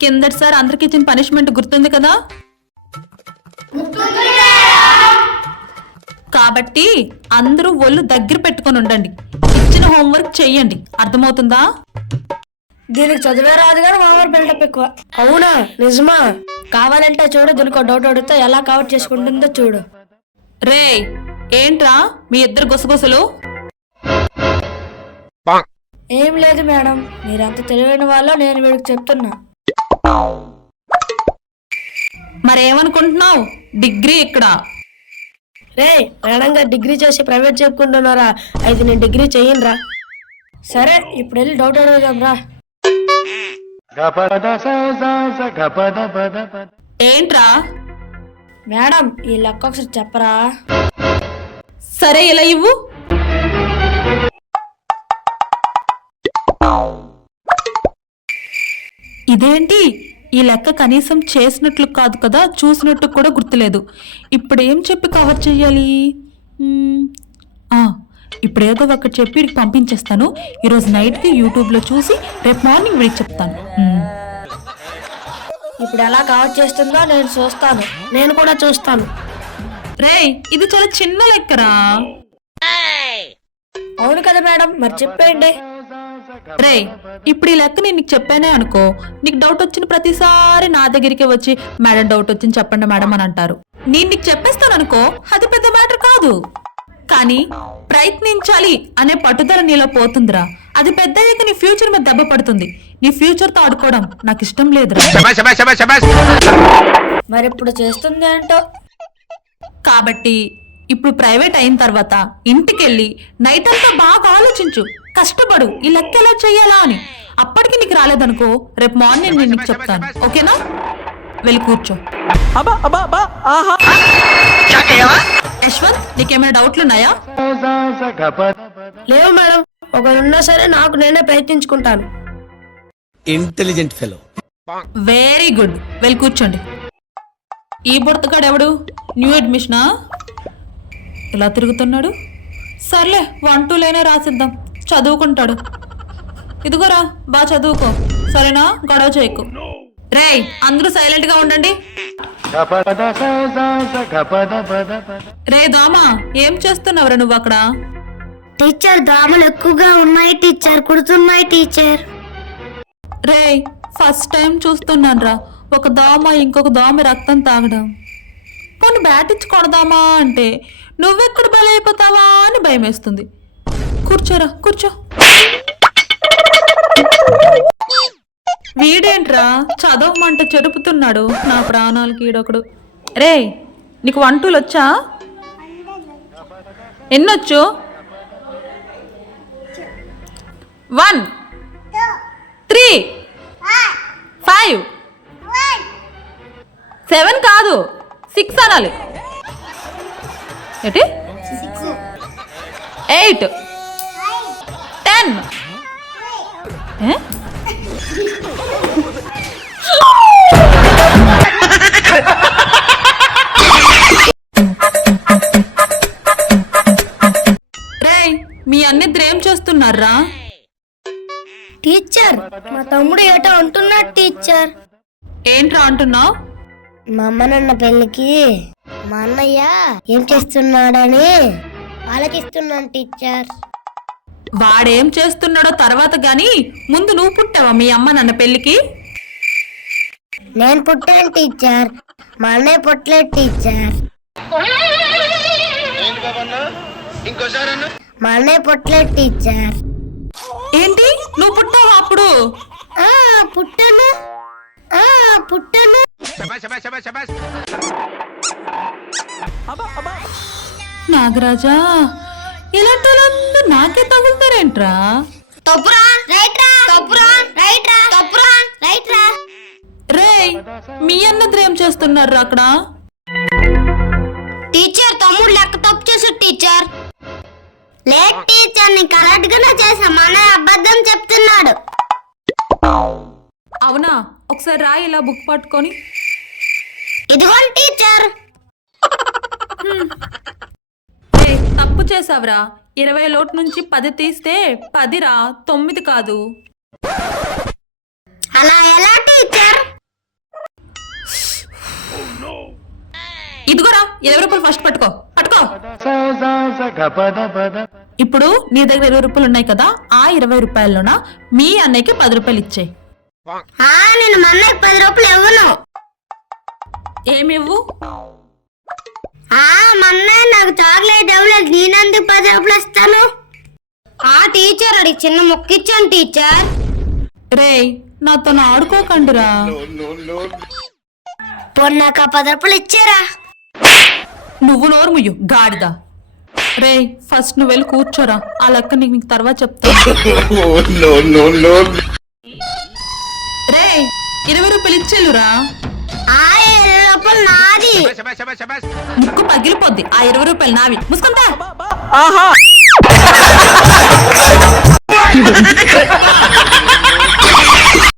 కిందటిసారి అందరికి ఇచ్చిన పనిష్మెంట్ గుర్తుంది కదా? కాబట్టి అందరూ ఒళ్ళు దగ్గర పెట్టుకొని ఉండండి. ఇచ్చిన హోంవర్క్ చెయ్యండి. అర్థమవుతుందా? దీనికి చదివే రాదు కానీ ఓవర్ బిల్డప్ ఎక్కువ. అవునా? నిజమా? కావాలంటే చూడు, దీనికి డౌట్ అడిగితే ఎలా కవర్ చేసుకుంటుందో చూడు. ఏంట్రా మీ ఇద్దరు గుసగుసలు? ఏం లేదు మేడం, మీరంత తెలివైన వాళ్ళు నేను వీడికి చెప్తున్నా. మరేమనుకుంటున్నావు? డిగ్రీ ఇక్కడ. మేడం గారు డిగ్రీ చేసి ప్రైవేట్ చెప్పుకుంటున్నారా? అయితే నేను డిగ్రీ చెయ్యనురా. సరే ఇప్పుడు వెళ్ళి డౌట్ అడుగుదాం రా. ఏంట్రా? మేడం ఈ లెక్క ఒకసారి చెప్పరా? సరే ఇలా ఇవ్వు. ఇదేంటి ఈ లెక్క కనీసం చేసినట్లు కాదు కదా, చూసినట్టు కూడా గుర్తులేదు. ఇప్పుడు ఏం చెప్పి కవర్ చెయ్యాలి? ఇప్పుడు ఏదో ఒకటి చెప్పి వీడికి పంపించేస్తాను. ఈరోజు నైట్కి యూట్యూబ్లో చూసి రేపు మార్నింగ్ వీడికి చెప్తాను. ఇప్పుడు ఎలా కవర్ చేస్తుందో నేను చూస్తాను. నేను కూడా చూస్తాను. ఇది చాలా చిన్న లెక్కరా. అవును కదా మేడం, మరి చెప్పేయండి. ఇప్పుడు ఈ లెక్క నేను నీకు చెప్పానే అనుకో, నీకు డౌట్ వచ్చిన ప్రతిసారి నా దగ్గరికి వచ్చి మేడం డౌట్ వచ్చింది చెప్పండి మేడం అని అంటారు. నేను నీకు చెప్పేస్తాను అనుకో, అది పెద్ద మ్యాటర్ కాదు. కానీ ప్రయత్నించాలి అనే పట్టుదల నీలో పోతుందిరా. అది పెద్ద నీ ఫ్యూచర్ మీద దెబ్బ పడుతుంది. నీ ఫ్యూచర్ తో ఆడుకోవడం నాకు ఇష్టం లేదురా. మరి ఇప్పుడు చేస్తుంది ఏంటో. కాబట్టి ఇప్పుడు ప్రైవేట్ అయిన తర్వాత ఇంటికెళ్ళి నైట్ అంతా బాగా ఆలోచించు, కష్టపడు ఈ లెక్క ఎలా చెయ్యాలా అని. అప్పటికి నీకు రాలేదనుకో, రేపు మార్నింగ్ నేను నీకు చెప్తాను. ఓకేనా? వెళ్ళి కూర్చో. యశ్వంత్, నీకేమైనా డౌట్లు ఉన్నాయా? లేవు మేడం, ఒకరున్నా సరే నాకు నేనే ప్రయత్నించుకుంటాను. Intelligent fellow. వెరీ గుడ్, వెళ్ళి కూర్చోండి. ఈ బుర్తగాడు ఎవడు? న్యూ అడ్మిషనా? ఇలా తిరుగుతున్నాడు. సర్లే 1 2 లైనే రాసిద్దాం, చదువుకుంటాడు. ఇదిగోరా, బాగా చదువుకో, సరేనా? గొడవ చేయకు. అందరూ సైలెంట్ గా ఉండండి. దోమా, ఏం చేస్తున్నావురా నువ్వు అక్కడ? టీచర్, దోమలు ఎక్కువగా ఉన్నాయి టీచర్, కుడుతున్నాయి టీచర్. ఫస్ట్ టైం చూస్తున్నాను రా ఒక దోమ ఇంకొక దోమ రక్తం తాగడం. పోనీ బ్యాట్ ఇచ్చి కొడదామా అంటే నువ్వెక్కడ బలైపోతావా అని భయం వేస్తుంది. కూర్చోరా, కూర్చో. వీడేంట్రా చదవమంటే చెరుపుతున్నాడు నా ప్రాణాలకి ఈడొకడు. నీకు 1 2 వచ్చా? ఎన్నొచ్చు? 1 3 5 7 కాదు 6 అనాలి. ఏంటి? 8 10. మీ అన్నిద్దరు ఏం చేస్తున్నారా? టీచర్, మా తమ్ముడు ఏటో అంటున్నాడు టీచర్. ఏంట్రా అంటున్నావు? మా అమ్మ నాన్న పెళ్ళికి మా అన్నయ్య ఏం చేస్తున్నాడని ఆలోచిస్తున్నాను టీచర్. వాడేం చేస్తున్నాడో తర్వాత గాని ముందు నువ్వు పుట్టావా మీ అమ్మ నాన్న పెళ్ళికి? నేను పుట్టాను టీచర్, మా అన్నయ్య పుట్టలేదు టీచర్. మా అన్నయ్య పుట్టలేదు టీచర్. ఏంటి, నువ్వు పుట్టావా అప్పుడు? పుట్టాను. నాగరాజా, ఇలాంటి వాళ్ళందరూ నాకే తగులుతారేంట్రా? మీ అన్నది ఏం చేస్తున్నారు అక్కడ? టీచర్, తమ్ముడు లెక్క తప్పు చేశాడు టీచర్. లేదు టీచర్, నేను కరెక్ట్ గానే చేసా, మన అబద్ధం చెప్తున్నాడు. అవునా? ఒకసారి రాయి ఇలా బుక్ పట్టుకొని. ఇదిగోండి టీచర్. తప్పు చేసావురా. 20 లోటు నుంచి 10 తీస్తే 10 రా, 9 కాదు. అలా ఎలా టీచర్? ఇదిగోరా 20 రూపాయలు ఫస్ట్ పట్టుకో పట్టుకో. ఇప్పుడు నీ దగ్గర 20 రూపాయలు ఉన్నాయి కదా, ఆ 20 రూపాయల్లోన మీ అన్నయ్యకి 10 రూపాయలు ఇచ్చే. నేను మా అన్నయ్యకి 10 రూపాయలు ఇవ్వను. ఏమివ్వు? మా అన్నయ్య నాకు చాక్లెట్ ఇవ్వలేదు, నేనెందుకు 10 రూపాయలు ఇస్తాను? టీచర్ అడిగి చిన్న మొక్క ఇచ్చాను టీచర్. రే నాతో ఆడుకోకండిరా. నాకు 10 రూపాయలు ఇచ్చారా? నువ్వు నోరు ముయ్యు గాడిదా. రే ఫస్ట్ నువ్వు వెళ్ళి కూర్చోరా, ఆ లెక్క నీకు తర్వాత చెప్తా. రే 20 రూపాయలు ఇచ్చేలురా. 20 రూపాయలు నాది. ముక్కు పగిలిపోద్ది. ఆ 20 రూపాయలు నావి. ముసుకుంటా.